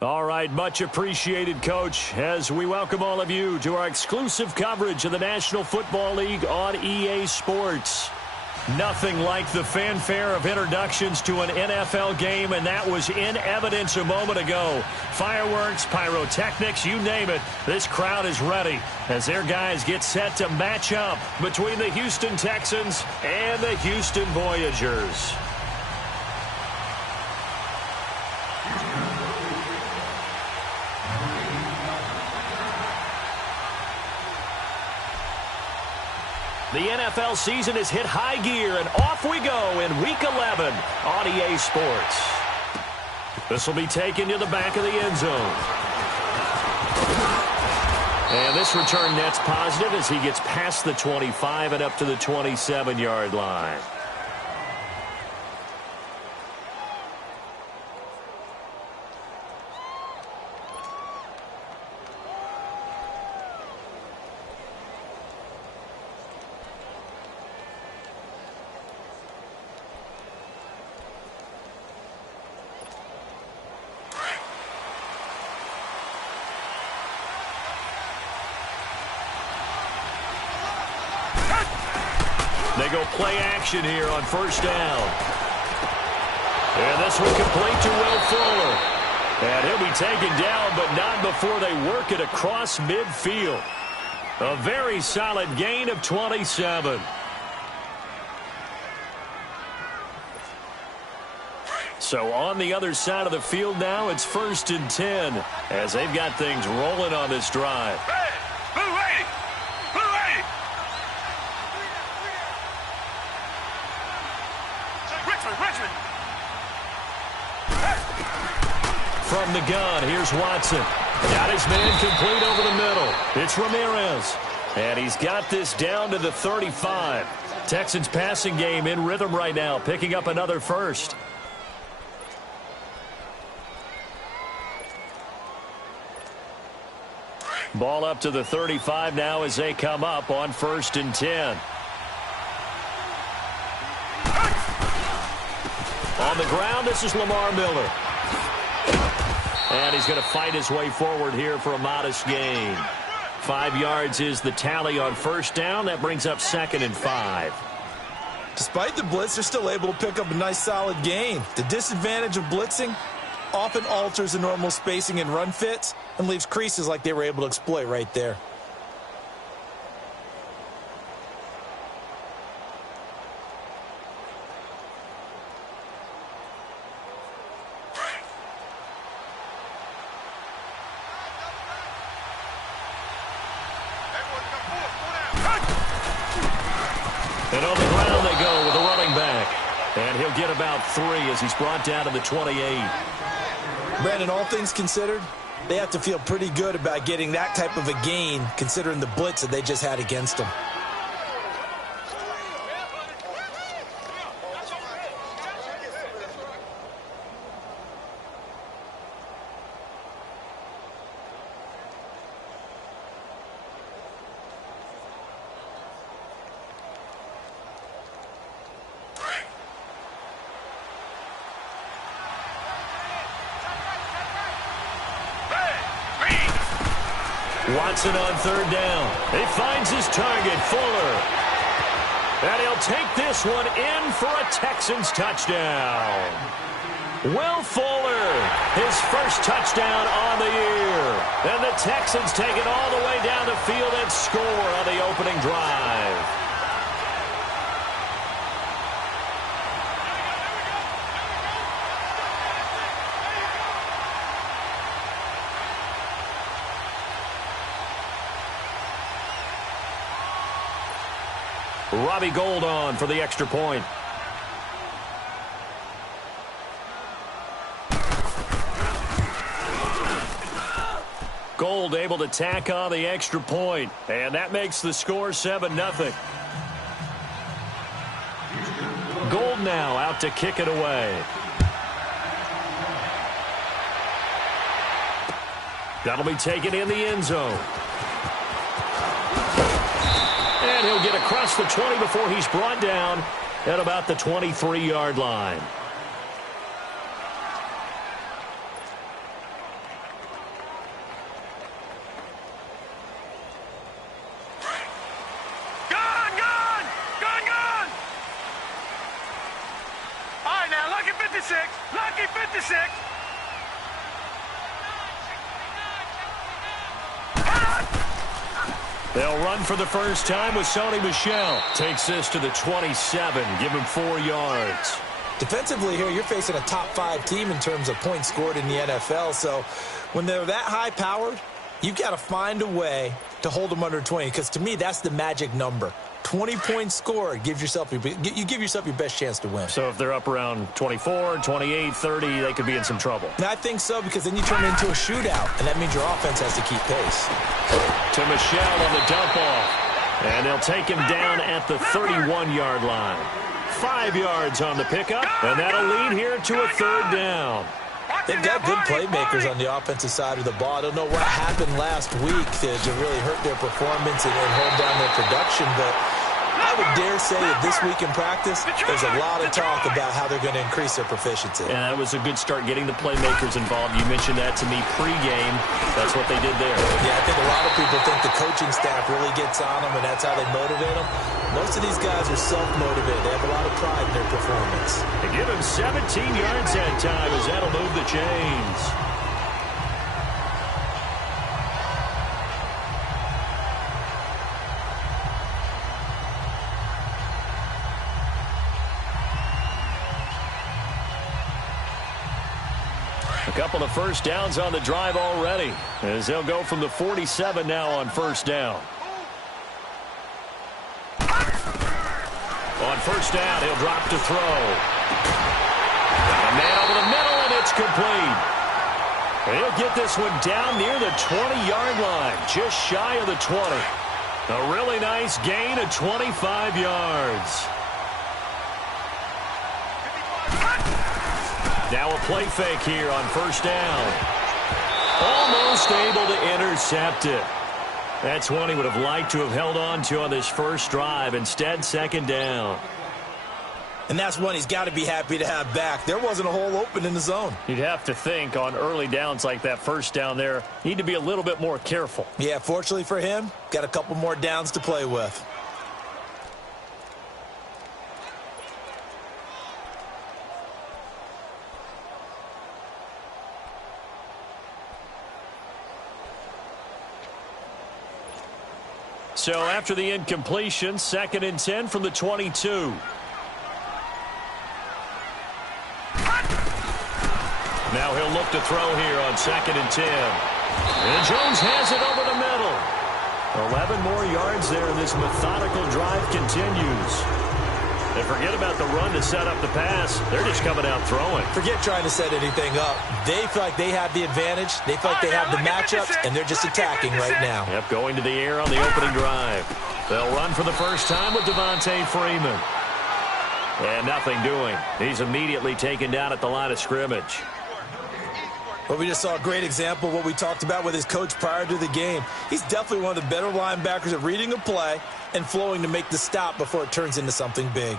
All right, much appreciated, Coach, as we welcome all of you to our exclusive coverage of the National Football League on EA Sports. Nothing like the fanfare of introductions to an NFL game, and that was in evidence a moment ago. Fireworks, pyrotechnics, you name it. This crowd is ready as their guys get set to match up between the Houston Texans and the Houston Voyagers. The NFL season has hit high gear, and off we go in Week 11 on EA Sports. This will be taken to the back of the end zone. And this return net's positive as he gets past the 25 and up to the 27-yard line. They go play action here on first down. And this one complete to Will Fuller. And he'll be taken down, but not before they work it across midfield. A very solid gain of 27. So on the other side of the field now, it's 1st and 10 as they've got things rolling on this drive. From the gun, here's Watson. Got his man complete over the middle. It's Ramirez. And he's got this down to the 35. Texans passing game in rhythm right now, picking up another first. Ball up to the 35 now as they come up on 1st and 10. On the ground, this is Lamar Miller. And he's going to fight his way forward here for a modest gain. 5 yards is the tally on 1st down. That brings up 2nd and 5. Despite the blitz, they're still able to pick up a nice solid gain. The disadvantage of blitzing often alters the normal spacing and run fits and leaves creases like they were able to exploit right there. And on the ground they go with a running back. And he'll get about 3 as he's brought down to the 28. Brandon, all things considered, they have to feel pretty good about getting that type of a gain considering the blitz that they just had against them. Watson on 3rd down. He finds his target, Fuller. And he'll take this one in for a Texans touchdown. Will Fuller, his first touchdown on the year. And the Texans take it all the way down the field and score on the opening drive. Robbie Gould on for the extra point. Gould able to tack on the extra point, and that makes the score 7-0. Gould now out to kick it away. That'll be taken in the end zone. And he'll get across the 20 before he's brought down at about the 23-yard line. All right, now, lucky 56. Lucky 56. They'll run for the first time with Sony Michel. Takes this to the 27. Give him 4 yards. Defensively here, you're facing a top 5 team in terms of points scored in the NFL. So when they're that high-powered, you've got to find a way to hold them under 20. Because to me, that's the magic number. 20 points scored gives yourself you give yourself your best chance to win. So if they're up around 24, 28, 30, they could be in some trouble. And I think so, because then you turn it into a shootout, and that means your offense has to keep pace. To Michel on the dump off. And they'll take him down at the 31-yard line. 5 yards on the pickup, and that'll lead here to a 3rd down. They've got good playmakers on the offensive side of the ball. I don't know what happened last week to really hurt their performance and hold down their production, but I would dare say that this week in practice, there's a lot of talk about how they're going to increase their proficiency. And that was a good start getting the playmakers involved. You mentioned that to me pregame. That's what they did there. Yeah, I think a lot of people think the coaching staff really gets on them, and that's how they motivate them. Most of these guys are self-motivated. They have a lot of pride in their performance. They give him 17 yards that time as that'll move the chains. Couple of first downs on the drive already, as they'll go from the 47 now on first down. On first down, he'll drop to throw. Got a man over the middle, and it's complete. He'll get this one down near the 20-yard line, just shy of the 20. A really nice gain of 25 yards. Now a play fake here on first down. Almost able to intercept it. That's one he would have liked to have held on to on this first drive. Instead, second down. And that's one he's got to be happy to have back. There wasn't a hole open in the zone. You'd have to think on early downs like that first down there, need to be a little bit more careful. Yeah, fortunately for him, got a couple more downs to play with. So after the incompletion, 2nd and 10 from the 22. Now he'll look to throw here on 2nd and 10. And Jones has it over the middle. 11 more yards there, and this methodical drive continues. And forget about the run to set up the pass. They're just coming out throwing. Forget trying to set anything up. They feel like they have the advantage. They feel like they have the matchups, and they're just attacking right now. Yep, going to the air on the opening drive. They'll run for the first time with Devontae Freeman. And nothing doing. He's immediately taken down at the line of scrimmage. Well, we just saw a great example of what we talked about with his coach prior to the game. He's definitely one of the better linebackers at reading a play and flowing to make the stop before it turns into something big.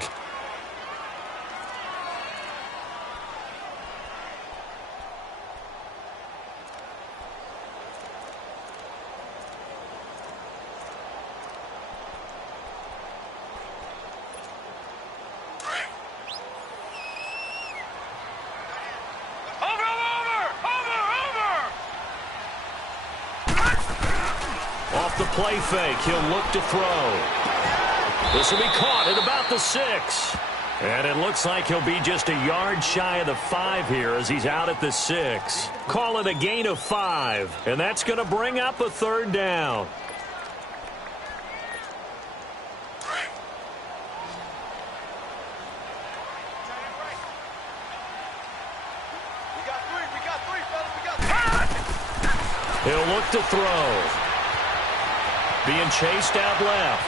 The play fake. He'll look to throw. This will be caught at about the 6. And it looks like he'll be just a yard shy of the 5 here as he's out at the 6. Call it a gain of 5. And that's going to bring up a 3rd down. He'll look to throw. Being chased out left.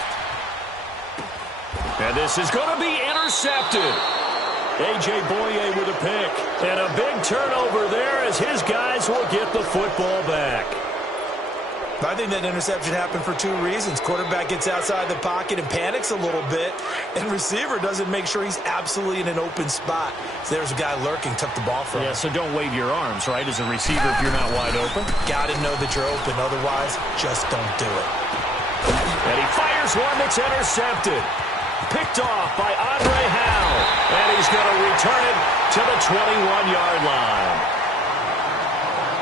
And this is going to be intercepted. A.J. Boye with a pick. And a big turnover there as his guys will get the football back. I think that interception happened for 2 reasons. Quarterback gets outside the pocket and panics a little bit. And receiver doesn't make sure he's absolutely in an open spot. So there's a guy lurking, took the ball from him. Yeah, so don't wave your arms, right, as a receiver if you're not wide open. Got to know that you're open. Otherwise, just don't do it. And he fires one that's intercepted. Picked off by Andre Howe. And he's going to return it to the 21-yard line.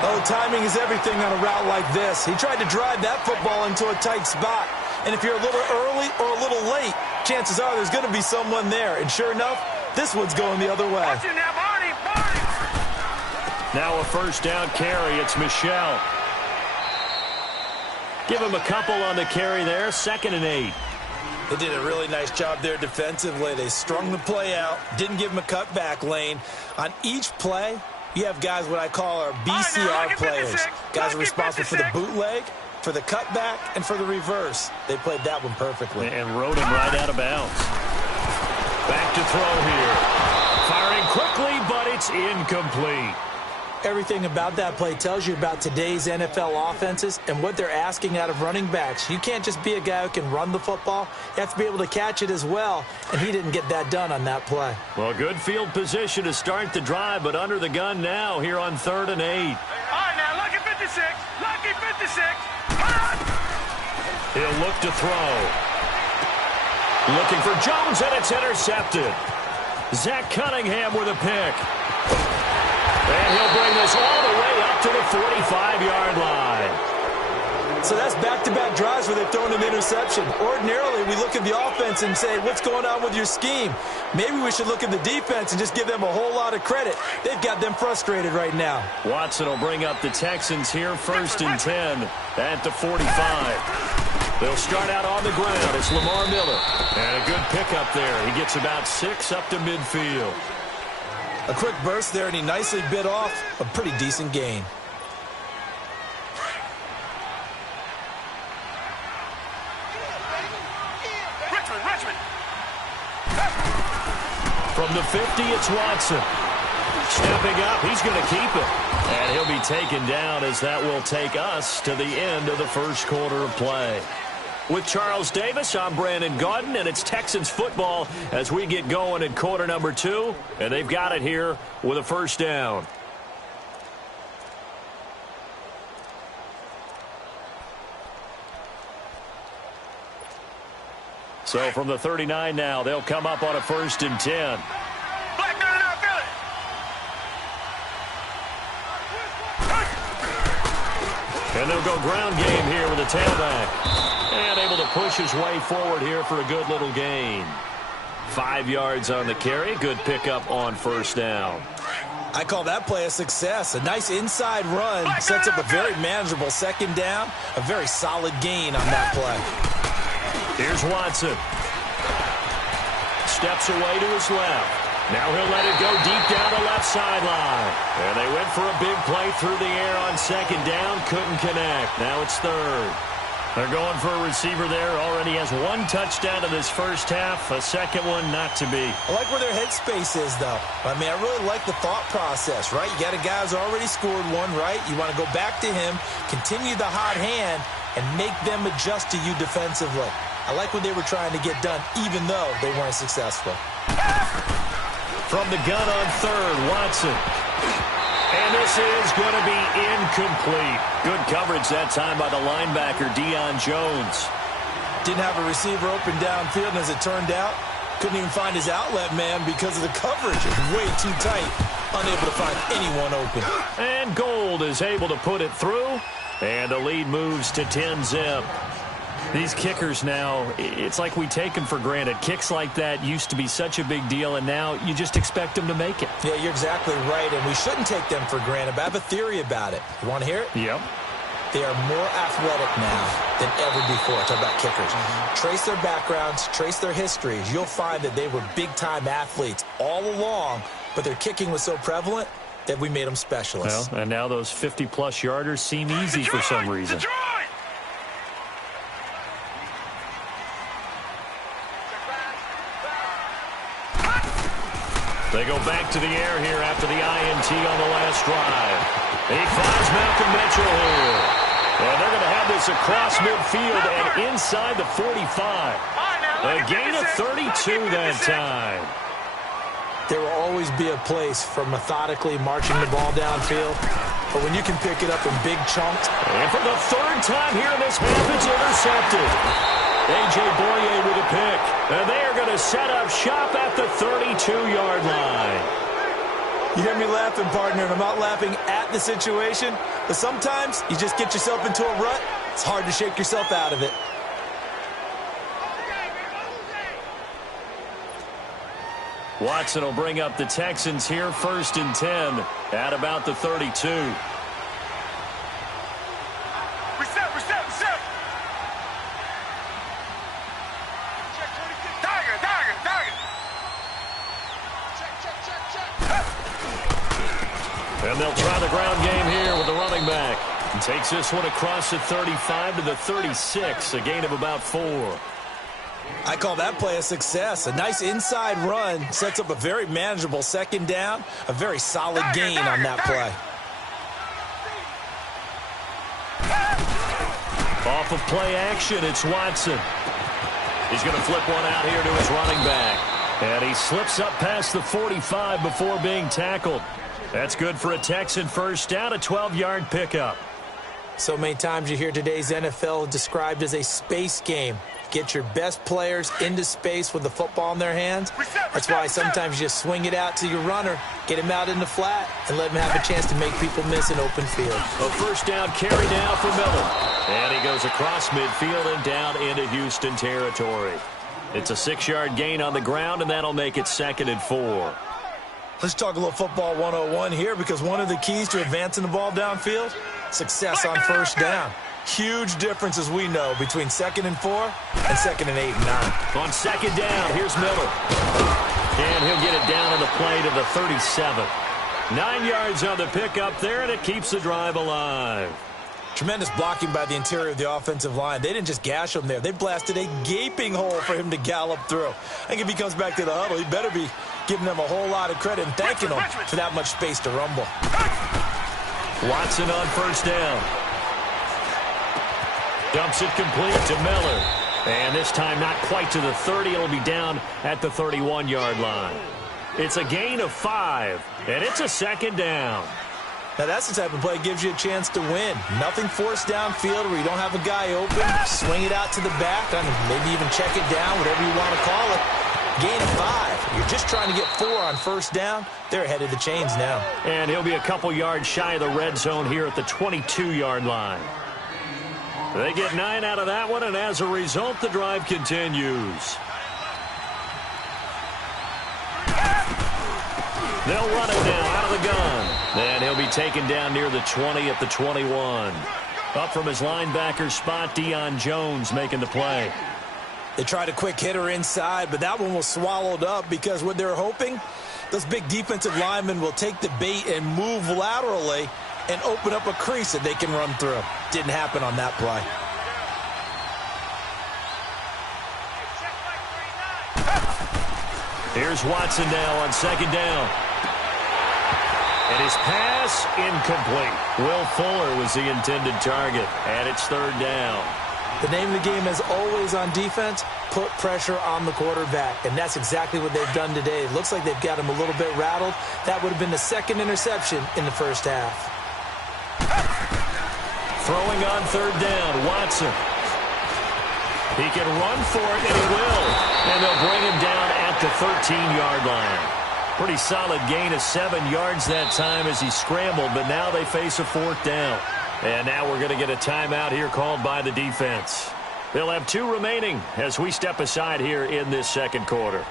Oh, timing is everything on a route like this. He tried to drive that football into a tight spot. And if you're a little early or a little late, chances are there's going to be someone there. And sure enough, this one's going the other way. Now a first down carry. It's Michel. Give him a couple on the carry there. 2nd and 8. They did a really nice job there defensively. They strung the play out, didn't give him a cutback lane. On each play, you have guys what I call our BCR players. Guys are responsible for the bootleg, for the cutback, and for the reverse. They played that one perfectly. And rode him right out of bounds. Back to throw here. Firing quickly, but it's incomplete. Everything about that play tells you about today's NFL offenses and what they're asking out of running backs. You can't just be a guy who can run the football. You have to be able to catch it as well, and he didn't get that done on that play. Well, good field position to start the drive, but under the gun now here on 3rd and 8. All right, now, lucky 56. Lucky 56. He'll look to throw. Looking for Jones, and it's intercepted. Zach Cunningham with a pick. And he'll bring this all the way up to the 45-yard line. So that's back-to-back drives where they've thrown an interception. Ordinarily, we look at the offense and say, what's going on with your scheme? Maybe we should look at the defense and just give them a whole lot of credit. They've got them frustrated right now. Watson will bring up the Texans here, 1st and 10 at the 45. They'll start out on the ground. It's Lamar Miller. And a good pickup there. He gets about 6 up to midfield. A quick burst there, and he nicely bit off a pretty decent gain. From the 50, it's Watson. Stepping up, he's going to keep it. And he'll be taken down as that will take us to the end of the first quarter of play. With Charles Davis, I'm Brandon Gaudin, and it's Texans football as we get going in quarter number 2. And they've got it here with a first down. So from the 39 now, they'll come up on a 1st and 10. And they'll go ground game here with a tailback. And able to push his way forward here for a good little gain. 5 yards on the carry. Good pickup on 1st down. I call that play a success. A nice inside run sets up a very manageable 2nd down. A very solid gain on that play. Here's Watson. Steps away to his left. Now he'll let it go deep down the left sideline. And they went for a big play through the air on 2nd down. Couldn't connect. Now it's 3rd. They're going for a receiver there. Already has 1 touchdown in this first half. A 2nd one not to be. I like where their headspace is, though. I mean, I really like the thought process, right? You got a guy who's already scored 1, right? You want to go back to him, continue the hot hand, and make them adjust to you defensively. I like what they were trying to get done, even though they weren't successful. From the gun on 3rd, Watson. And this is going to be incomplete. Good coverage that time by the linebacker, Deion Jones. Didn't have a receiver open downfield, and as it turned out, couldn't even find his outlet man because of the coverage. Way too tight, unable to find anyone open. And Gold is able to put it through, and the lead moves to 10-zip. These kickers now, it's like we take them for granted. Kicks like that used to be such a big deal, and now you just expect them to make it. Yeah, you're exactly right, and we shouldn't take them for granted, but I have a theory about it. You want to hear it? Yep. They are more athletic now than ever before. Talk about kickers. Trace their backgrounds, trace their histories. You'll find that they were big-time athletes all along, but their kicking was so prevalent that we made them specialists. Well, and now those 50-plus yarders seem easy for some reason. They go back to the air here after the INT on the last drive. He finds Malcolm Mitchell here. And they're going to have this across midfield and inside the 45. A gain of 32 that time. There will always be a place for methodically marching the ball downfield. But when you can pick it up in big chunks. And for the 3rd time here in this half, it's intercepted. A.J. Boye with a pick. And they are going to set up shop at the 32-yard line. You hear me laughing, partner, and I'm not laughing at the situation. But sometimes you just get yourself into a rut. It's hard to shake yourself out of it. Watson will bring up the Texans here, 1st and 10 at about the 32. And they'll try the ground game here with the running back. And takes this one across the 35 to the 36, a gain of about 4. I call that play a success. A nice inside run sets up a very manageable 2nd down. A very solid gain on that play. Off of play action, it's Watson. He's going to flip one out here to his running back. And he slips up past the 45 before being tackled. That's good for a Texan first down, a 12-yard pickup. So many times you hear today's NFL described as a space game. Get your best players into space with the football in their hands. That's why sometimes you just swing it out to your runner, get him out in the flat, and let him have a chance to make people miss an open field. A first down carry now for Miller. And he goes across midfield and down into Houston territory. It's a 6-yard gain on the ground, and that'll make it 2nd and 4. Let's talk a little football 101 here, because one of the keys to advancing the ball downfield, success on first down. Huge difference, as we know, between 2nd and 4 and 2nd and 8 and 9. On 2nd down, here's Miller. And he'll get it down on the play to the 37. 9 yards on the pickup there, and it keeps the drive alive. Tremendous blocking by the interior of the offensive line. They didn't just gash him there. They blasted a gaping hole for him to gallop through. I think if he comes back to the huddle, he better be giving them a whole lot of credit and thanking them for that much space to rumble. Watson on first down. Dumps it complete to Miller. And this time not quite to the 30. It'll be down at the 31-yard line. It's a gain of 5, and it's a 2nd down. Now, that's the type of play that gives you a chance to win. Nothing forced downfield where you don't have a guy open. Swing it out to the back, and maybe even check it down, whatever you want to call it. Gain of 5. You're just trying to get 4 on first down. They're ahead of the chains now. And he'll be a couple yards shy of the red zone here at the 22-yard line. They get 9 out of that one, and as a result, the drive continues. They'll run it now out of the gun. And he'll be taken down near the 20 at the 21. Up from his linebacker spot, Deion Jones making the play. They tried a quick hitter inside, but that one was swallowed up because what they're hoping, those big defensive linemen will take the bait and move laterally and open up a crease that they can run through. Didn't happen on that play. Here's Watson now on 2nd down. And his pass incomplete. Will Fuller was the intended target, and it's 3rd down. The name of the game is always on defense, put pressure on the quarterback, and that's exactly what they've done today. It looks like they've got him a little bit rattled. That would have been the 2nd interception in the first half. Throwing on 3rd down, Watson. He can run for it, and he will. And they'll bring him down at the 13-yard line. Pretty solid gain of 7 yards that time as he scrambled, but now they face a 4th down. And now we're going to get a timeout here called by the defense. They'll have 2 remaining as we step aside here in this 2nd quarter.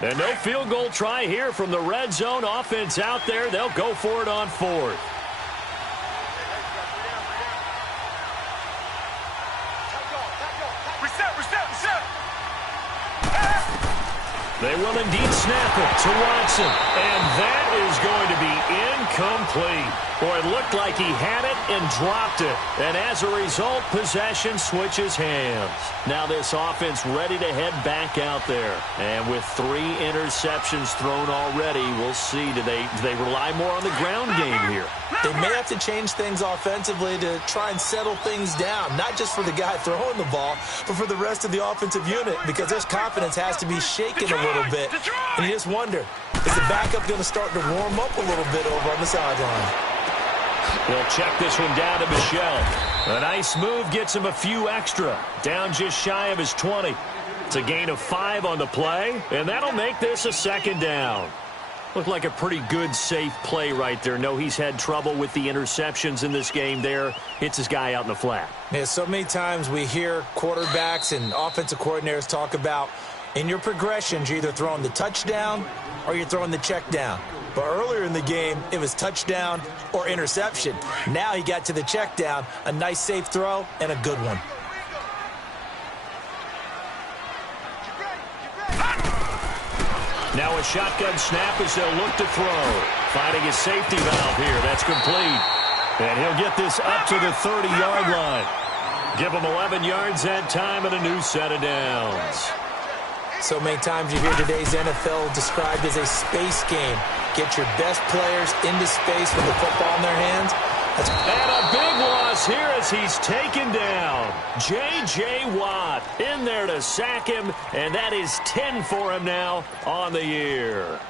And no field goal try here from the red zone offense out there. They'll go for it on 4th. They will indeed snap it to Watson. And that is going to be incomplete. Boy, it looked like he had it and dropped it. And as a result, possession switches hands. Now this offense ready to head back out there. And with 3 interceptions thrown already, we'll see. Do they rely more on the ground game here? They may have to change things offensively to try and settle things down, not just for the guy throwing the ball, but for the rest of the offensive unit, because their confidence has to be shaken a little bit. And you just wonder, is the backup going to start to warm up a little bit over on the sideline? They'll check this one down to Michel. A nice move gets him a few extra. Down just shy of his 20. It's a gain of 5 on the play, and that'll make this a 2nd down. Looked like a pretty good, safe play right there. No, he's had trouble with the interceptions in this game there. Hits his guy out in the flat. Yeah, so many times we hear quarterbacks and offensive coordinators talk about in your progressions, you're either throwing the touchdown or you're throwing the check down. But earlier in the game, it was touchdown or interception. Now he got to the check down, a nice safe throw, and a good one. Now a shotgun snap as they'll look to throw. Finding his safety valve here. That's complete. And he'll get this up to the 30-yard line. Give him 11 yards that time and a new set of downs. So many times you hear today's NFL described as a space game. Get your best players into space with the football in their hands. And a big loss here as he's taken down. J.J. Watt in there to sack him, and that is 10 for him now on the year.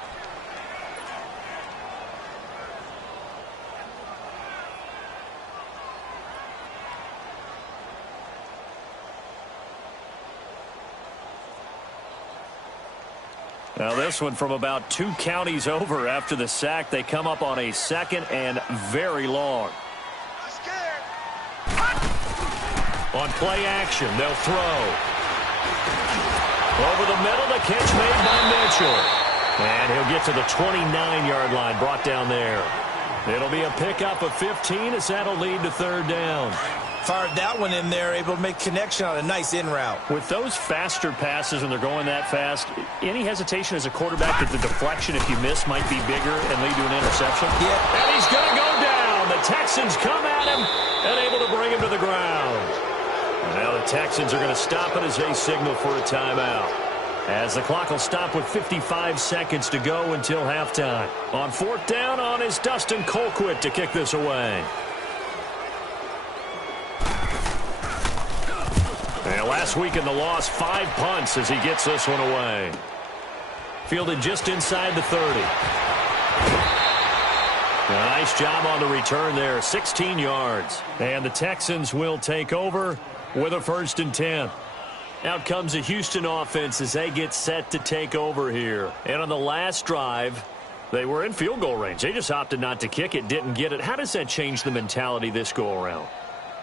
Now this one from about 2 counties over after the sack. They come up on a 2nd and very long. On play action, they'll throw. Over the middle, the catch made by Mitchell. And he'll get to the 29-yard line, brought down there. It'll be a pickup of 15 as that'll lead to 3rd down. Fired that one in there, able to make connection on a nice in route. With those faster passes and they're going that fast, any hesitation as a quarterback that the deflection, if you miss, might be bigger and lead to an interception? Yeah. And he's going to go down. The Texans come at him and able to bring him to the ground. And now the Texans are going to stop it as they signal for a timeout. As the clock will stop with 55 seconds to go until halftime. On 4th down on is Dustin Colquitt to kick this away. And last week in the loss, 5 punts as he gets this one away. Fielded just inside the 30. A nice job on the return there, 16 yards. And the Texans will take over with a 1st and 10. Out comes the Houston offense as they get set to take over here. And on the last drive, they were in field goal range. They just opted not to kick it, didn't get it. How does that change the mentality this go around?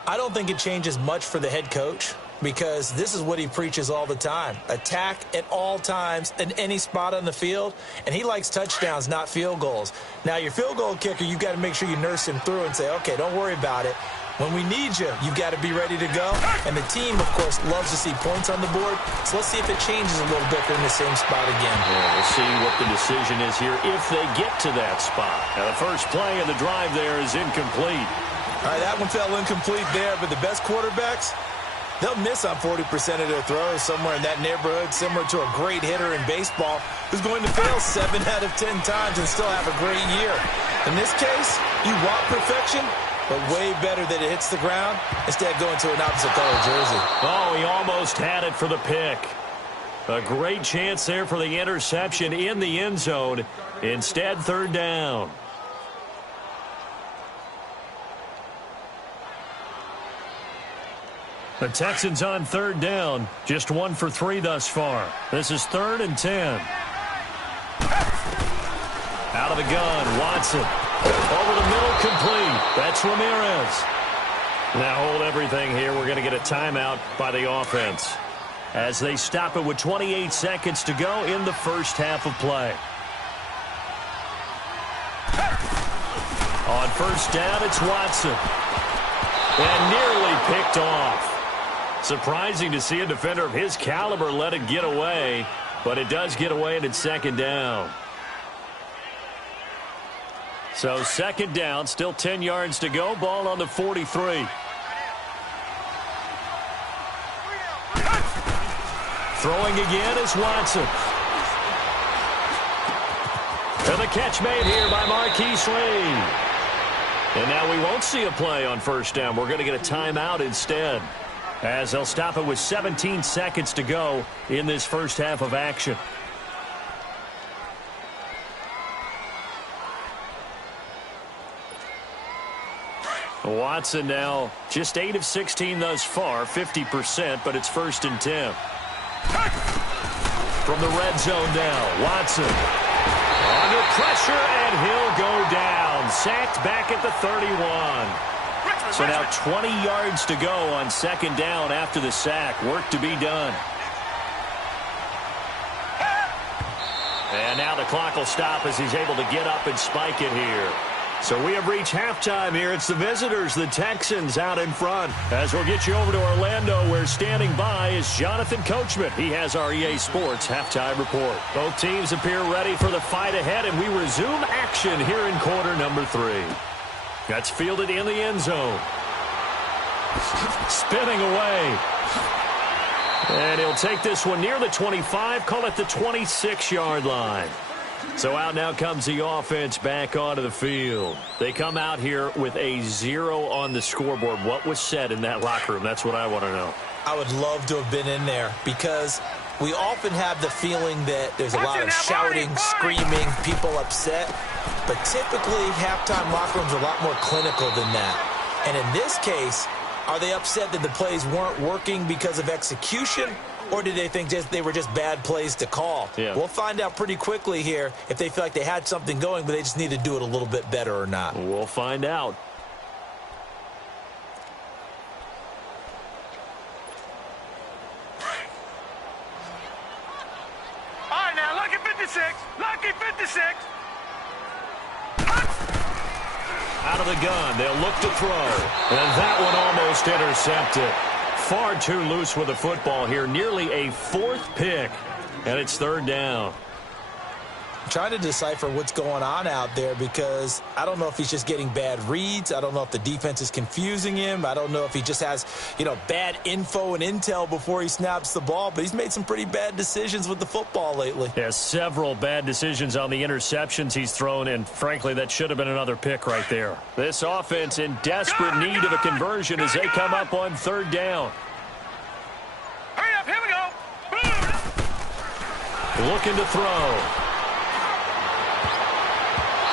I don't think it changes much for the head coach, because this is what he preaches all the time. Attack at all times in any spot on the field, and he likes touchdowns, not field goals. Now, your field goal kicker, you've got to make sure you nurse him through and say, okay, don't worry about it. When we need you, you've got to be ready to go. And the team, of course, loves to see points on the board. So let's see if it changes a little bit if they're in the same spot again. Yeah, we'll see what the decision is here if they get to that spot. Now, the first play of the drive there is incomplete. All right, that one fell incomplete there, but the best quarterbacks, they'll miss on 40% of their throws, somewhere in that neighborhood, similar to a great hitter in baseball who's going to fail 7 out of 10 times and still have a great year. In this case, you want perfection, but way better that it hits the ground instead of going to an opposite color jersey. Oh, he almost had it for the pick. A great chance there for the interception in the end zone. Instead, 3rd down. The Texans on 3rd down. Just 1 for 3 thus far. This is 3rd and 10. Out of the gun, Watson. Over the middle, complete. That's Ramirez. Now hold everything here. We're going to get a timeout by the offense as they stop it with 28 seconds to go in the first half of play. On 1st down, it's Watson. And nearly picked off. Surprising to see a defender of his caliber let it get away, but it does get away and it's 2nd down. So 2nd down, still 10 yards to go, ball on the 43. Throwing again is Watson. And the catch made here by Marquise Lee. And now we won't see a play on 1st down. We're going to get a timeout instead, as they'll stop it with 17 seconds to go in this first half of action. Watson now just 8 of 16 thus far, 50%, but it's 1st and 10. From the red zone now, Watson under pressure, and he'll go down. Sacked back at the 31. So now 20 yards to go on 2nd down after the sack. Work to be done. And now the clock will stop as he's able to get up and spike it here. So we have reached halftime here. It's the visitors, the Texans, out in front. As we'll get you over to Orlando, where standing by is Jonathan Coachman. He has our EA Sports halftime report. Both teams appear ready for the fight ahead, and we resume action here in quarter number 3. That's fielded in the end zone. Spinning away. And he'll take this one near the 25, call it the 26-yard line. So out now comes the offense back onto the field. They come out here with a 0 on the scoreboard. What was said in that locker room? That's what I want to know. I would love to have been in there, because we often have the feeling that there's a lot of shouting, screaming, people upset. But typically, halftime locker rooms are a lot more clinical than that. And in this case, are they upset that the plays weren't working because of execution? Or did they think they were just bad plays to call? Yeah. We'll find out pretty quickly here if they feel like they had something going, but they just need to do it a little bit better or not. We'll find out. All right, now, lucky 56. Lucky 56. Out of the gun, they'll look to throw. And that one almost intercepted. Far too loose with the football here. Nearly a 4th pick. And it's 3rd down. I'm trying to decipher what's going on out there because I don't know if he's just getting bad reads. I don't know if the defense is confusing him. I don't know if he just has, bad info and intel before he snaps the ball. But he's made some pretty bad decisions with the football lately. There's several bad decisions on the interceptions he's thrown, and frankly, that should have been another pick right there. This offense in desperate need of a conversion as they come up on 3rd down. Hurry up, here we go. Boom. Looking to throw.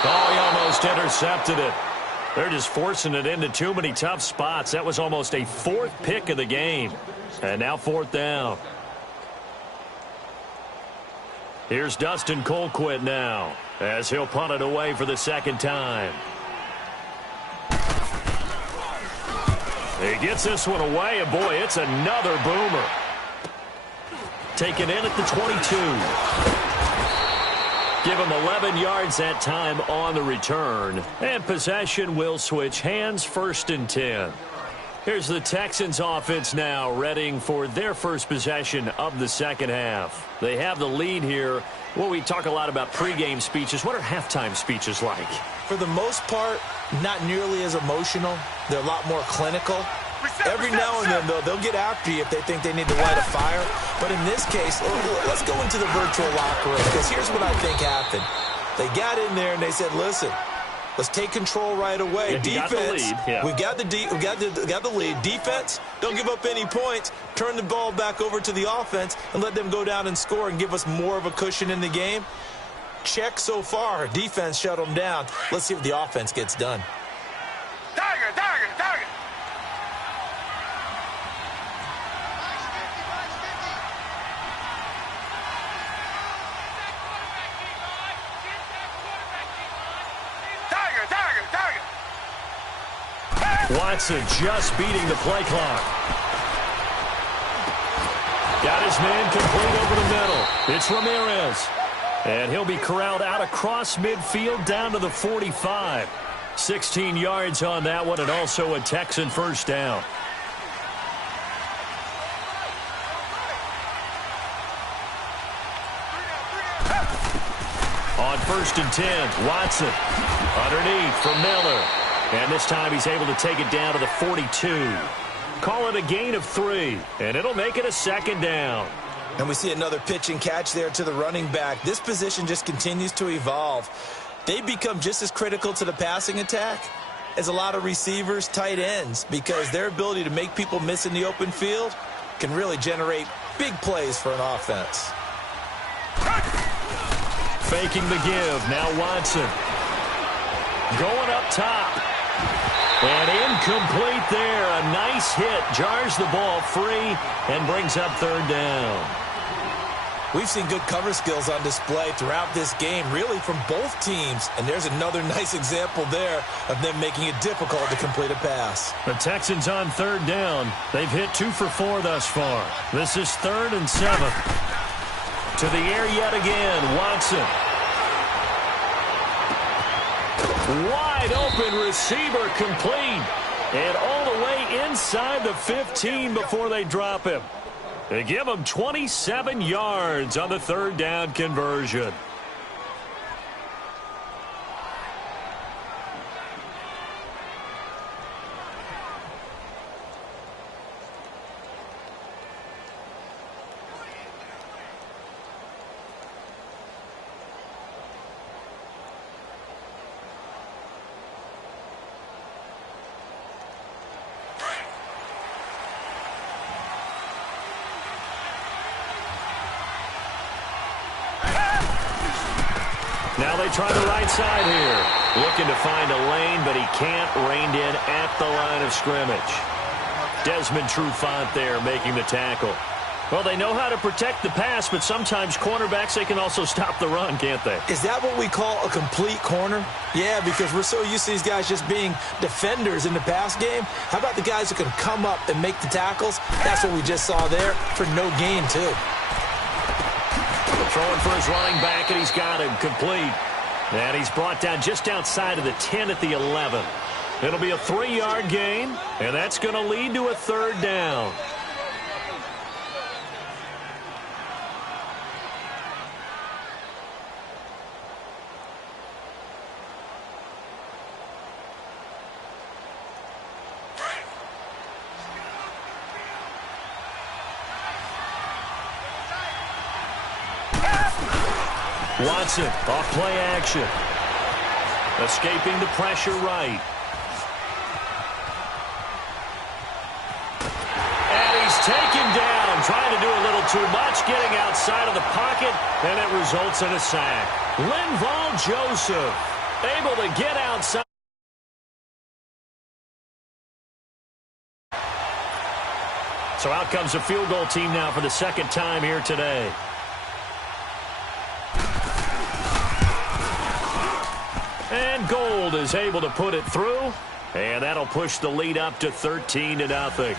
Oh, he almost intercepted it. They're just forcing it into too many tough spots. That was almost a 4th pick of the game. And now 4th down. Here's Dustin Colquitt now as he'll punt it away for the 2nd time. He gets this one away, and boy, it's another boomer. Taken in at the 22. Give him 11 yards that time on the return. And possession will switch hands, 1st and 10. Here's the Texans offense now, readying for their first possession of the 2nd half. They have the lead here. Well, we talk a lot about pregame speeches. What are halftime speeches like? For the most part, not nearly as emotional. They're a lot more clinical. Every now and then, though, they'll get after you if they think they need to light a fire. But in this case, let's go into the virtual locker room, because here's what I think happened. They got in there and they said, listen, let's take control right away. Defense, we got the lead. Defense, don't give up any points. Turn the ball back over to the offense and let them go down and score and give us more of a cushion in the game. Check so far. Defense shut them down. Let's see if the offense gets done. Tiger, tiger, tiger. Watson just beating the play clock. Got his man complete over the middle. It's Ramirez. And he'll be corralled out across midfield down to the 45. 16 yards on that one, and also a Texan 1st down. On 1st and 10, Watson underneath for Miller. And this time he's able to take it down to the 42. Call it a gain of 3, and it'll make it a 2nd down. And we see another pitch and catch there to the running back. This position just continues to evolve. They become just as critical to the passing attack as a lot of receivers, tight ends, because their ability to make people miss in the open field can really generate big plays for an offense. Faking the give. Now Watson. Going up top. And incomplete there. A nice hit. Jars the ball free and brings up 3rd down. We've seen good cover skills on display throughout this game, really from both teams. And there's another nice example there of them making it difficult to complete a pass. The Texans on 3rd down. They've hit 2 for 4 thus far. This is 3rd and 7. To the air yet again. Watson. Wide open receiver complete. And all the way inside the 15 before they drop him. They give him 27 yards on the 3rd down conversion. Now they try the right side here. Looking to find a lane, but he can't. Reined in at the line of scrimmage. Desmond Trufant there making the tackle. Well, they know how to protect the pass, but sometimes cornerbacks, they can also stop the run, can't they? Is that what we call a complete corner? Yeah, because we're so used to these guys just being defenders in the pass game. How about the guys who can come up and make the tackles? That's what we just saw there for no gain, too. Throwing for his running back, and he's got him complete. And he's brought down just outside of the 10 at the 11. It'll be a 3-yard gain, and that's going to lead to a 3rd down. Watson, off play action. Escaping the pressure right. And he's taken down, trying to do a little too much, getting outside of the pocket, and it results in a sack. Linval Joseph able to get outside. So out comes a field goal team now for the 2nd time here today. And Gold is able to put it through, and that'll push the lead up to 13-0.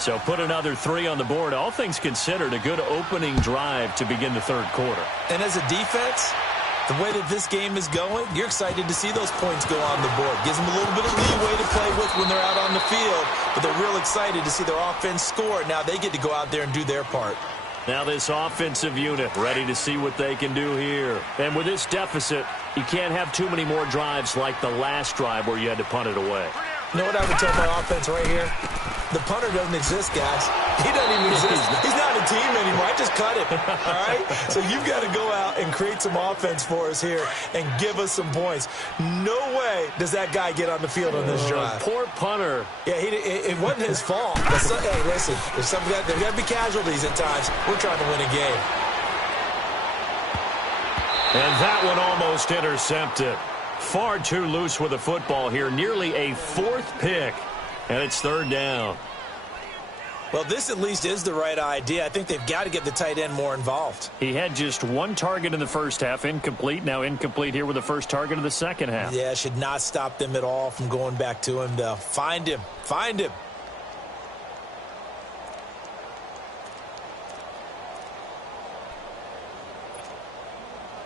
So put another 3 on the board. All things considered, a good opening drive to begin the 3rd quarter. And as a defense, the way that this game is going, you're excited to see those points go on the board. Gives them a little bit of leeway to play with when they're out on the field, but they're real excited to see their offense score. Now they get to go out there and do their part. Now this offensive unit ready to see what they can do here. And with this deficit, you can't have too many more drives like the last drive where you had to punt it away. You know what I would tell my offense right here? The punter doesn't exist, guys. He doesn't even exist. He's not a team anymore. I just cut him, all right? So you've got to go out and create some offense for us here and give us some points. No way does that guy get on the field on this drive. Poor punter. Yeah, it wasn't his fault. Hey, listen, there's got to be casualties at times. We're trying to win a game. And that one almost intercepted. Far too loose with the football here. Nearly a 4th pick. And it's 3rd down. Well, this at least is the right idea. I think they've got to get the tight end more involved. He had just 1 target in the first half, incomplete. Now incomplete here with the first target of the second half. Yeah, should not stop them at all from going back to him, though. Find him. Find him.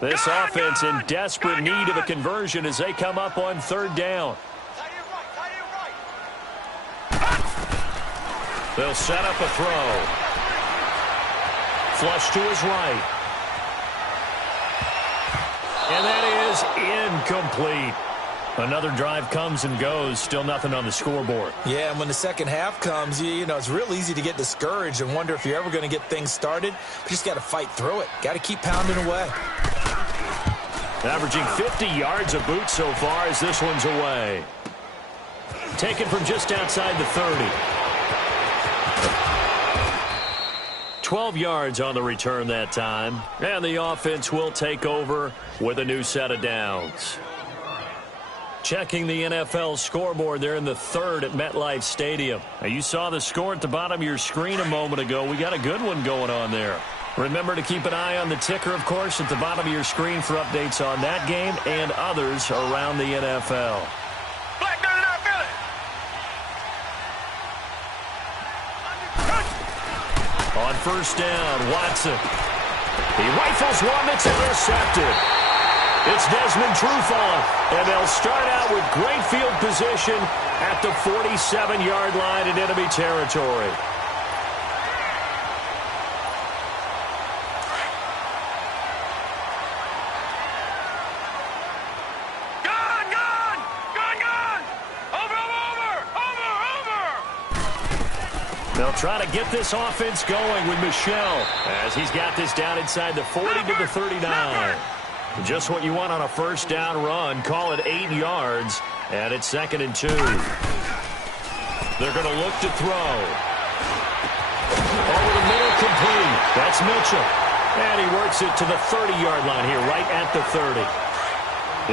This offense in desperate need of a conversion as they come up on 3rd down. They'll set up a throw. Flush to his right. And that is incomplete. Another drive comes and goes. Still nothing on the scoreboard. Yeah, and when the second half comes, you know, it's real easy to get discouraged and wonder if you're ever going to get things started. But you just got to fight through it. Got to keep pounding away. Averaging 50 yards a boot so far as this one's away. Taken from just outside the 30. 12 yards on the return that time. And the offense will take over with a new set of downs. Checking the NFL scoreboard there in the 3rd at MetLife Stadium. Now, you saw the score at the bottom of your screen a moment ago. We got a good one going on there. Remember to keep an eye on the ticker, of course, at the bottom of your screen for updates on that game and others around the NFL. Black done not feel it. On 1st down, Watson. He rifles one that's intercepted. It's Desmond Trufant, and they'll start out with great field position at the 47-yard line in enemy territory. They'll try to get this offense going with Michel as he's got this down inside the 40 to the 39. Just what you want on a 1st down run. Call it 8 yards, and it's 2nd and 2. They're going to look to throw. Over the middle, complete. That's Mitchell. And he works it to the 30-yard line here, right at the 30.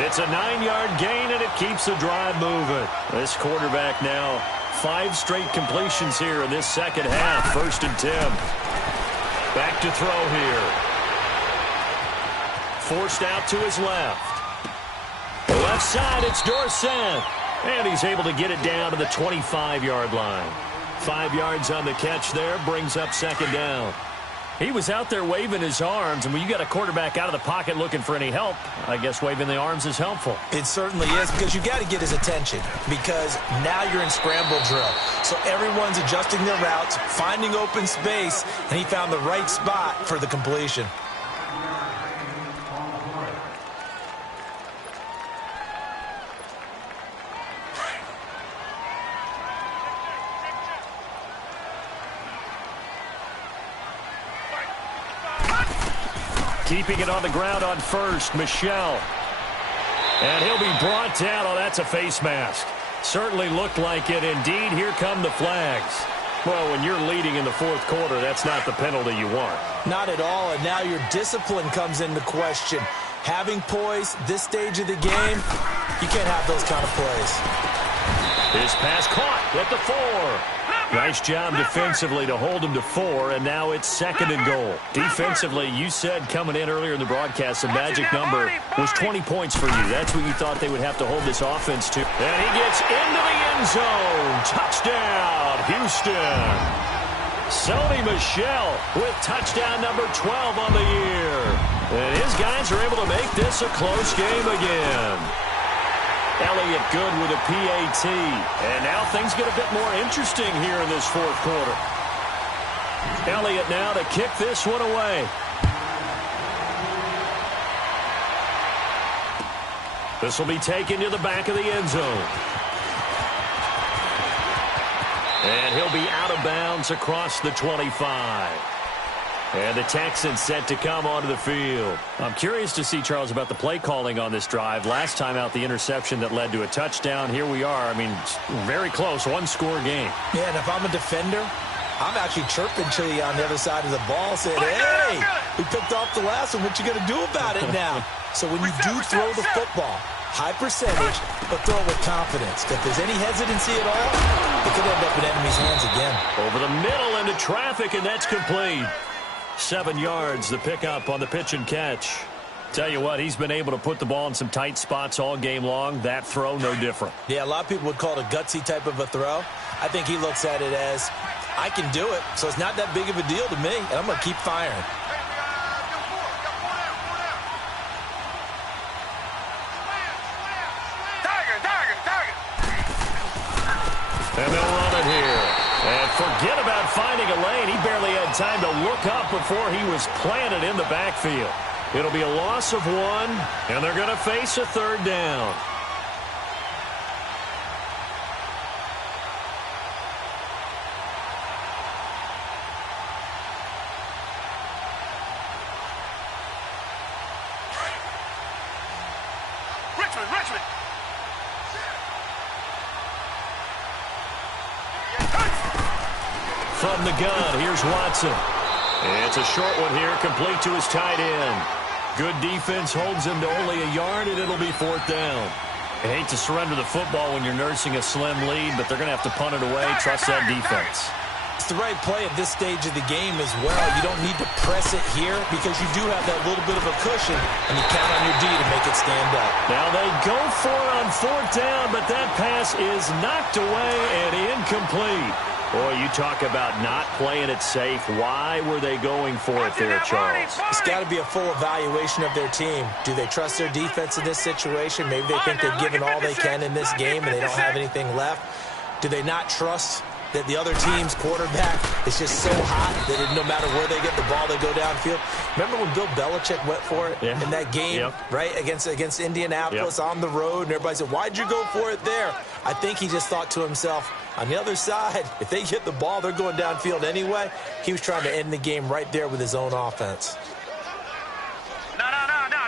It's a 9-yard gain, and it keeps the drive moving. This quarterback now 5 straight completions here in this second half. 1st and 10. Back to throw here. Forced out to his left. Left side, it's Dorsett. And he's able to get it down to the 25-yard line. 5 yards on the catch there, brings up second down. He was out there waving his arms, and when you got a quarterback out of the pocket looking for any help, I guess waving the arms is helpful. It certainly is, because you got to get his attention, because now you're in scramble drill. So everyone's adjusting their routes, finding open space, and he found the right spot for the completion. Keeping it on the ground on first, Michel. And he'll be brought down. Oh, that's a face mask. Certainly looked like it. Indeed, here come the flags. Well, when you're leading in the fourth quarter, that's not the penalty you want. Not at all, and now your discipline comes into question. Having poise this stage of the game, you can't have those kind of plays. His pass caught at the 4. Nice job defensively to hold him to 4, and now it's second and goal. Defensively, you said coming in earlier in the broadcast, the magic number was 20 points for you. That's what you thought they would have to hold this offense to. And he gets into the end zone. Touchdown, Houston. Sony Michel with touchdown number 12 on the year. And his guys are able to make this a close game again. Elliott good with a PAT. And now things get a bit more interesting here in this fourth quarter. Elliott now to kick this one away. This will be taken to the back of the end zone. And he'll be out of bounds across the 25. And the Texans set to come onto the field. I'm curious to see, Charles, about the play calling on this drive. Last time out, the interception that led to a touchdown. Here we are. I mean, very close, one-score game. Yeah, and if I'm a defender, I'm actually chirping Chili on the other side of the ball saying, hey, we picked off the last one. What you going to do about it now? So when you do throw the football, high percentage, but throw it with confidence. If there's any hesitancy at all, it could end up in enemy's hands again. Over the middle into traffic, and that's complete. 7 yards, the pickup on the pitch and catch. Tell you what, he's been able to put the ball in some tight spots all game long. That throw, no different. Yeah, a lot of people would call it a gutsy type of a throw. I think he looks at it as, I can do it, so it's not that big of a deal to me, and I'm going to keep firing. And they'll run it here. And forget about finding a lane. He barely had time to look up before he was planted in the backfield. It'll be a loss of 1, and they're going to face a third down. Richmond. From the gun, here's Watson. It's a short one here, complete to his tight end. Good defense holds him to only a yard, and it'll be fourth down. I hate to surrender the football when you're nursing a slim lead, but they're going to have to punt it away. Trust that defense. It's the right play at this stage of the game as well. You don't need to press it here because you do have that little bit of a cushion, and you count on your D to make it stand up. Now they go for it on fourth down, but that pass is knocked away and incomplete. Boy, you talk about not playing it safe. Why were they going for it there, Charles? It's got to be a full evaluation of their team. Do they trust their defense in this situation? Maybe they think they've given all they can in this game and they don't have anything left. Do they not trust that the other team's quarterback is just so hot that no matter where they get the ball, they go downfield? Remember when Bill Belichick went for it in that game, right, against Indianapolis on the road, and everybody said, why'd you go for it there? I think he just thought to himself, on the other side, if they get the ball, they're going downfield anyway. He was trying to end the game right there with his own offense. No.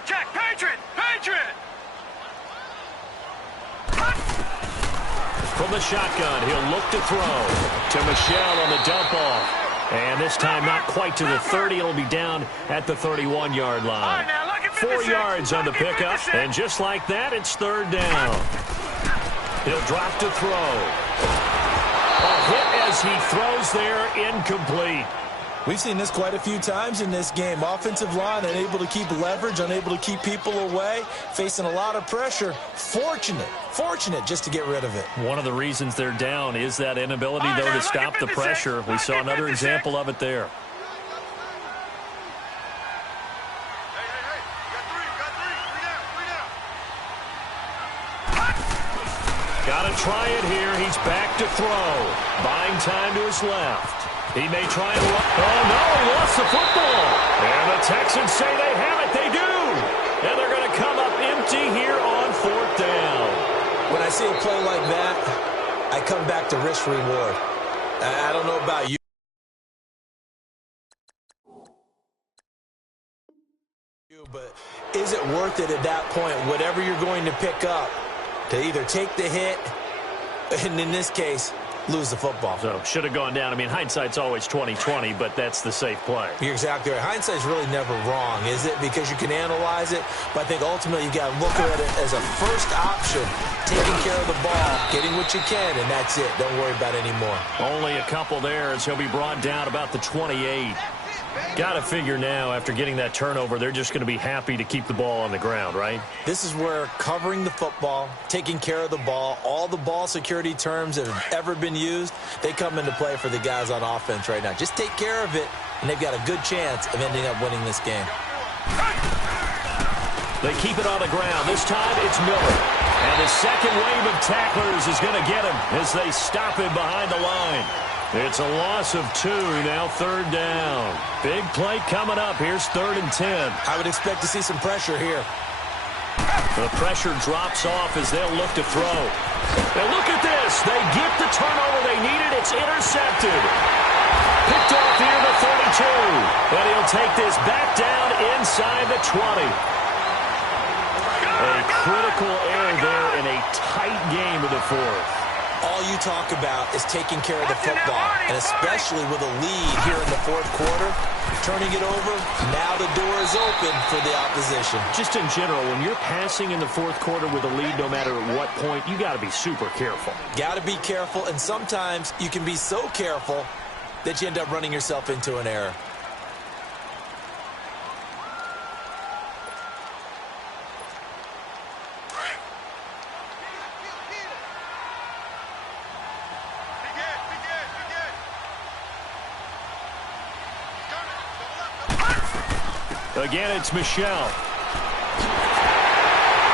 Check. Patriot. From the shotgun, he'll look to throw to Michel on the dump off. And this time not quite to the 30. It'll be down at the 31-yard line. 4 yards on the pickup. And just like that, it's third down. He'll drop to throw. A hit as he throws there, incomplete. We've seen this quite a few times in this game. Offensive line unable to keep leverage, unable to keep people away, facing a lot of pressure. Fortunate just to get rid of it. One of the reasons they're down is that inability, though, to stop the pressure. We saw another example of it there. Got to try it here. He's back to throw. Buying time to his left. He may try and run. Oh, no, he lost the football. And the Texans say they have it. They do. And they're going to come up empty here on 4th down. When I see a play like that, I come back to risk reward. I don't know about you. But is it worth it at that point, whatever you're going to pick up, to either take the hit, and in this case, lose the football? So, should have gone down. I mean, hindsight's always 20/20, but that's the safe play. You're exactly right. Hindsight's really never wrong, is it? Because you can analyze it, but I think ultimately you got to look at it as a first option, taking care of the ball, getting what you can, and that's it. Don't worry about it anymore. Only a couple there as he'll be brought down about the 28. Got to figure now, after getting that turnover, they're just going to be happy to keep the ball on the ground, right? This is where covering the football, taking care of the ball, all the ball security terms that have ever been used, they come into play for the guys on offense right now. Just take care of it, and they've got a good chance of ending up winning this game. They keep it on the ground. This time it's Miller. And the second wave of tacklers is going to get him as they stop him behind the line. It's a loss of 2, now 3rd down. Big play coming up. Here's 3rd and 10. I would expect to see some pressure here. The pressure drops off as they'll look to throw. And look at this. They get the turnover they needed. It's intercepted. Picked off near the 32. And he'll take this back down inside the 20. A critical error there in a tight game of the 4th. All you talk about is taking care of the football, and especially with a lead here in the 4th quarter, turning it over, now the door is open for the opposition. Just in general, when you're passing in the 4th quarter with a lead, no matter at what point, you got to be super careful. Got to be careful, and sometimes you can be so careful that you end up running yourself into an error. Again, it's Michelle.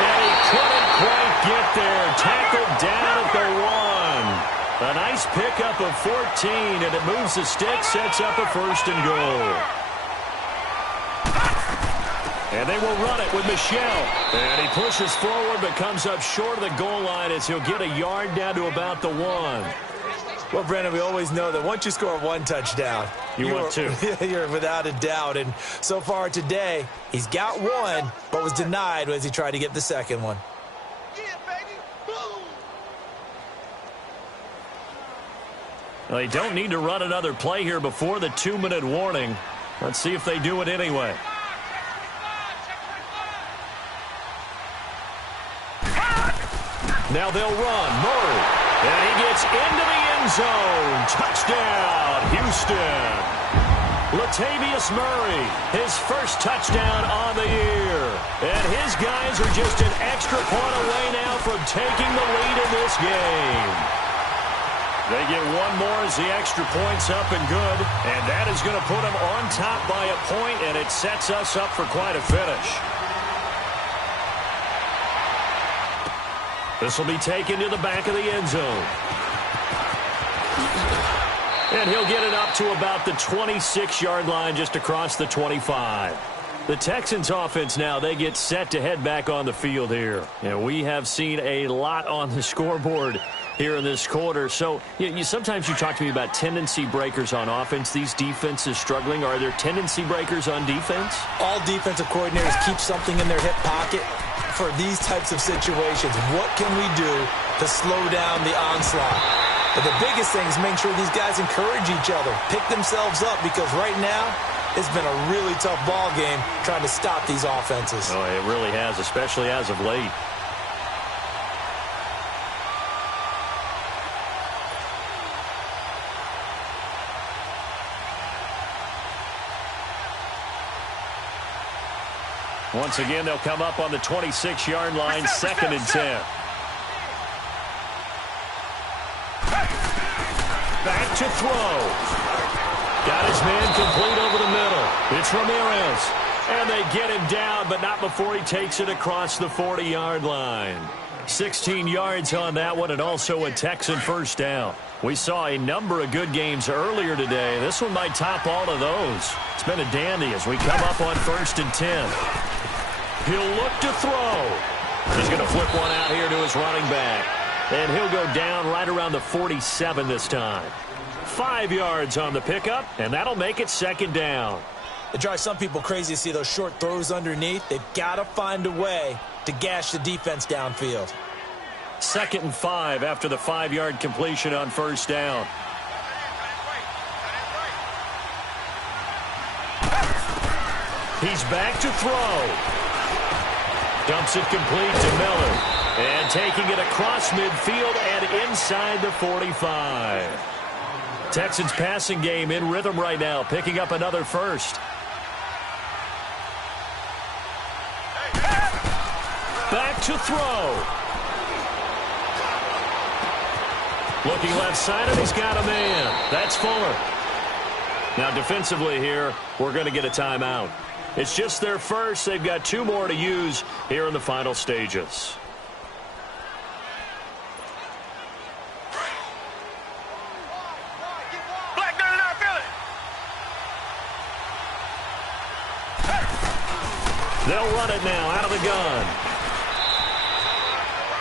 And he couldn't quite get there. Tackled down at the 1. A nice pickup of 14, and it moves the stick, sets up a 1st and goal. And they will run it with Michelle. And he pushes forward but comes up short of the goal line as he'll get a yard down to about the 1. Well, Brandon, we always know that once you score 1 touchdown, you want 2. You're without a doubt. And so far today, he's got 1, but was denied as he tried to get the second one. Well, they don't need to run another play here before the 2-minute warning. Let's see if they do it anyway. Now they'll run. Murray. And he gets into the end zone. Touchdown, Houston. Latavius Murray, his first touchdown on the year. And his guys are just an extra point away now from taking the lead in this game. They get 1 more as the extra point's up and good. And that is going to put them on top by a point, and it sets us up for quite a finish. This will be taken to the back of the end zone. And he'll get it up to about the 26-yard line just across the 25. The Texans offense now, they get set to head back on the field here. And we have seen a lot on the scoreboard here in this quarter. So sometimes you talk to me about tendency breakers on offense. These defenses struggling. Are there tendency breakers on defense? All defensive coordinators keep something in their hip pocket for these types of situations. What can we do to slow down the onslaught? But the biggest thing is make sure these guys encourage each other, pick themselves up, because right now it's been a really tough ball game trying to stop these offenses. Oh, it really has, especially as of late. Once again, they'll come up on the 26-yard line, second and 10. Back to throw. Got his man complete over the middle. It's Ramirez. And they get him down, but not before he takes it across the 40-yard line. 16 yards on that one, and also a Texan first down. We saw a number of good games earlier today. This one might top all of those. It's been a dandy as we come up on 1st and 10. He'll look to throw. He's going to flip one out here to his running back. And he'll go down right around the 47 this time. 5 yards on the pickup, and that'll make it second down. It drives some people crazy to see those short throws underneath. They've got to find a way to gash the defense downfield. 2nd and 5 after the 5-yard completion on first down. He's back to throw. Dumps it complete to Miller. And taking it across midfield and inside the 45. Texans passing game in rhythm right now, picking up another first. Back to throw. Looking left side, and he's got a man. That's Fuller. Now defensively here, we're going to get a timeout. It's just their first. They've got 2 more to use here in the final stages. They'll run it now out of the gun.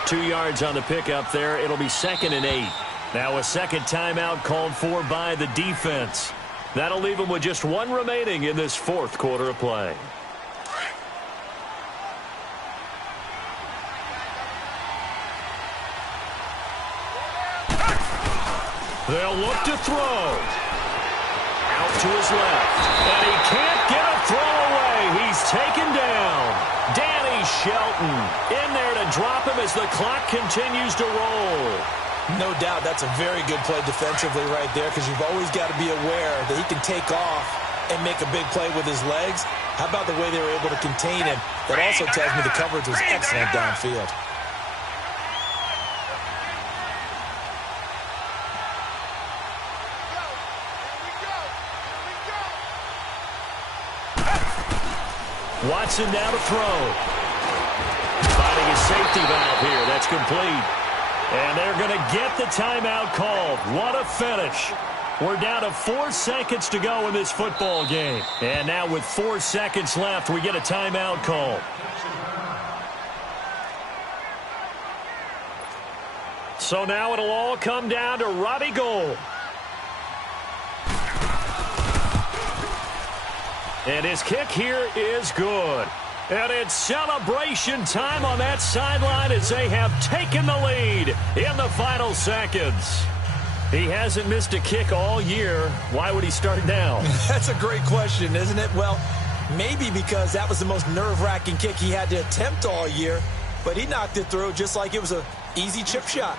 2 yards on the pickup there. It'll be 2nd and 8. Now a second timeout called for by the defense. That'll leave them with just 1 remaining in this 4th quarter of play. They'll look to throw. Out to his left. And he can't get a throw away. He's taken down. Danny Shelton in there to drop him as the clock continues to roll. No doubt that's a very good play defensively right there, because you've always got to be aware that he can take off and make a big play with his legs. How about the way they were able to contain him? That also tells me the coverage was excellent downfield. Watson now to throw. Finding his safety valve here. That's complete. And they're going to get the timeout called. What a finish. We're down to 4 seconds to go in this football game. And now with 4 seconds left, we get a timeout call. So now it'll all come down to Robbie Gould. And his kick here is good. And it's celebration time on that sideline as they have taken the lead in the final seconds. He hasn't missed a kick all year. Why would he start now? That's a great question, isn't it? Well, maybe because that was the most nerve-wracking kick he had to attempt all year. But he knocked it through just like it was an easy chip shot.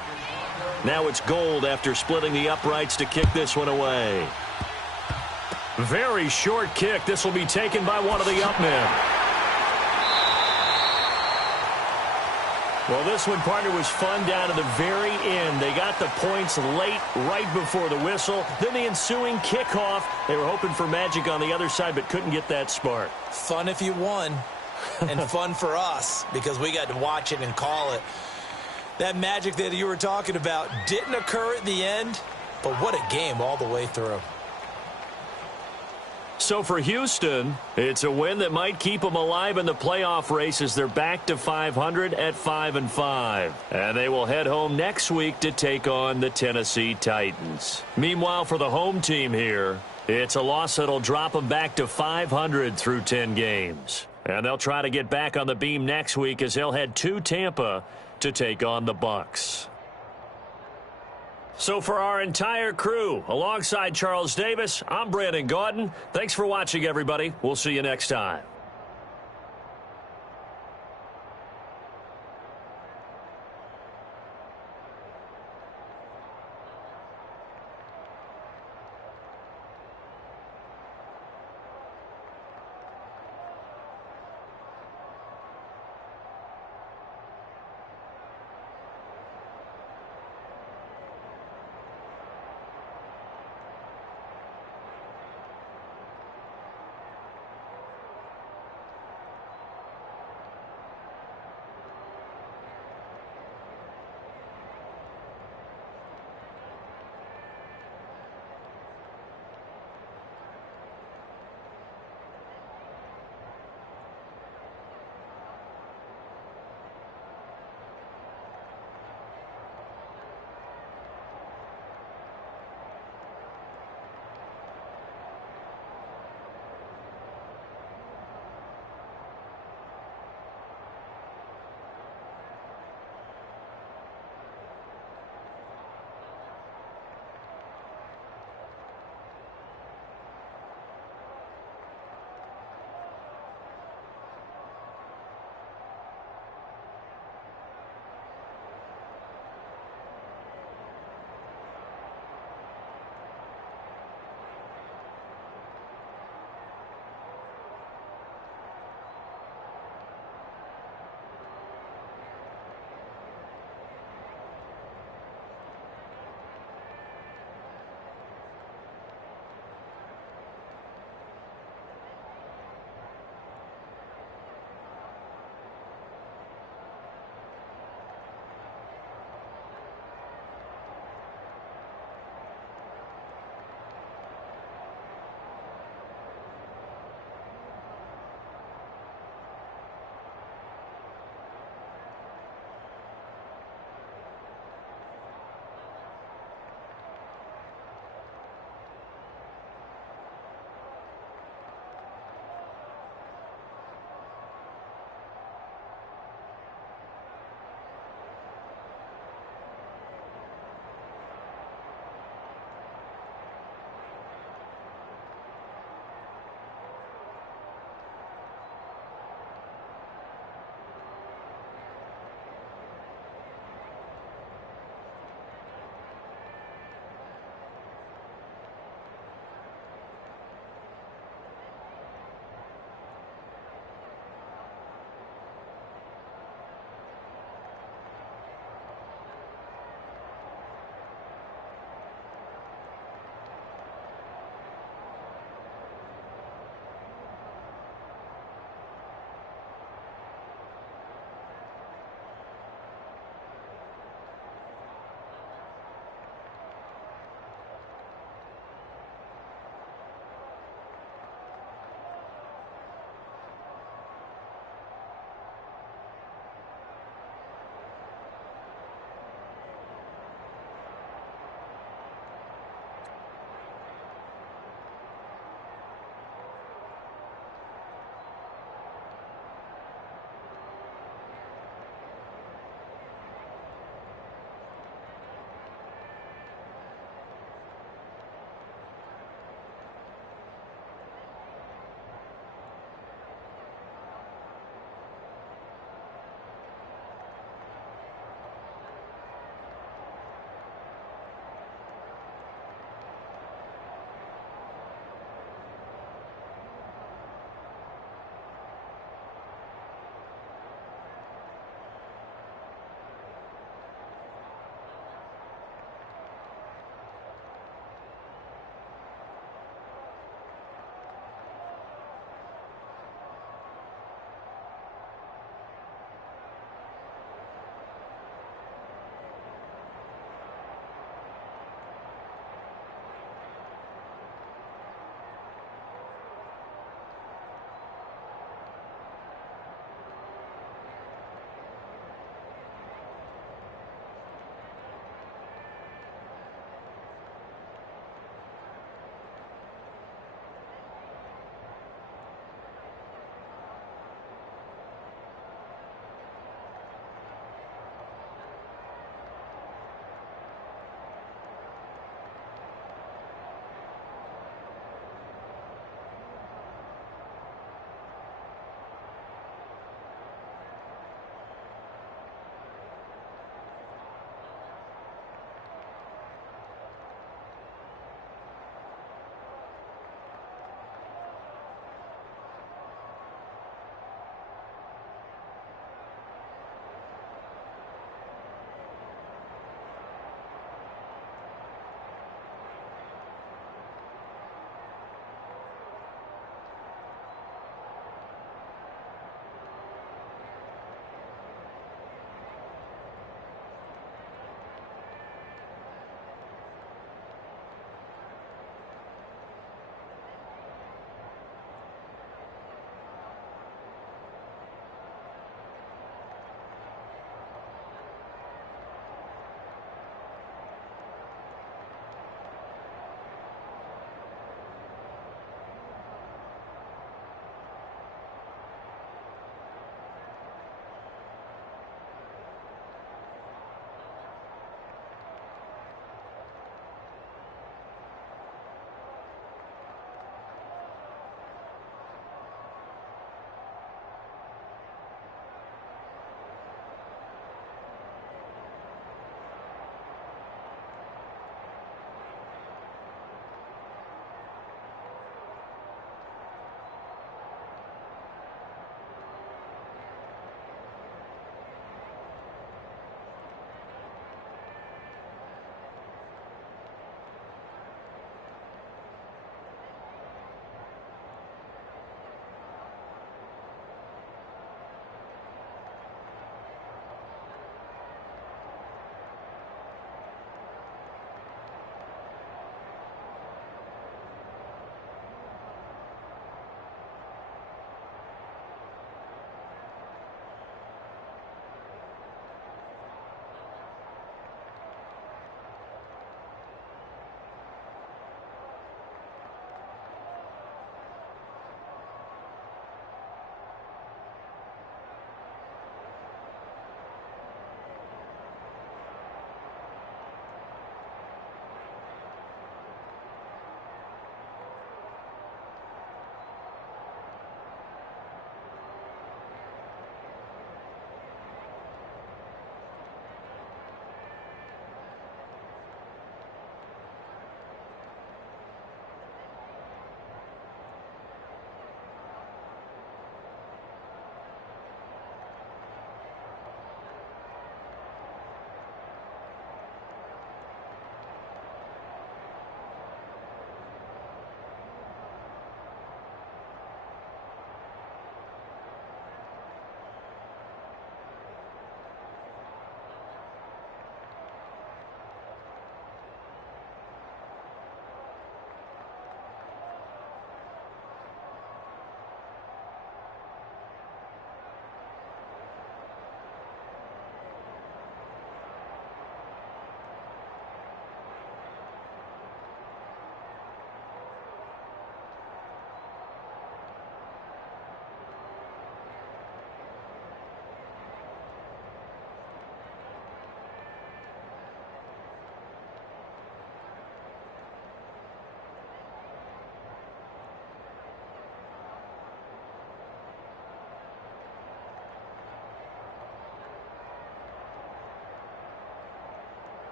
Now it's Gould after splitting the uprights to kick this one away. Very short kick. This will be taken by one of the up men. Well, this one, partner, was fun down to the very end. They got the points late, right before the whistle. Then the ensuing kickoff. They were hoping for magic on the other side, but couldn't get that spark. Fun if you won, and fun for us, because we got to watch it and call it. That magic that you were talking about didn't occur at the end, but what a game all the way through. So for Houston, it's a win that might keep them alive in the playoff race as they're back to 500 at 5-5. And they will head home next week to take on the Tennessee Titans. Meanwhile, for the home team here, it's a loss that'll drop them back to 500 through 10 games. And they'll try to get back on the beam next week as they'll head to Tampa to take on the Bucs. So for our entire crew, alongside Charles Davis, I'm Brandon Gaudin. Thanks for watching, everybody. We'll see you next time.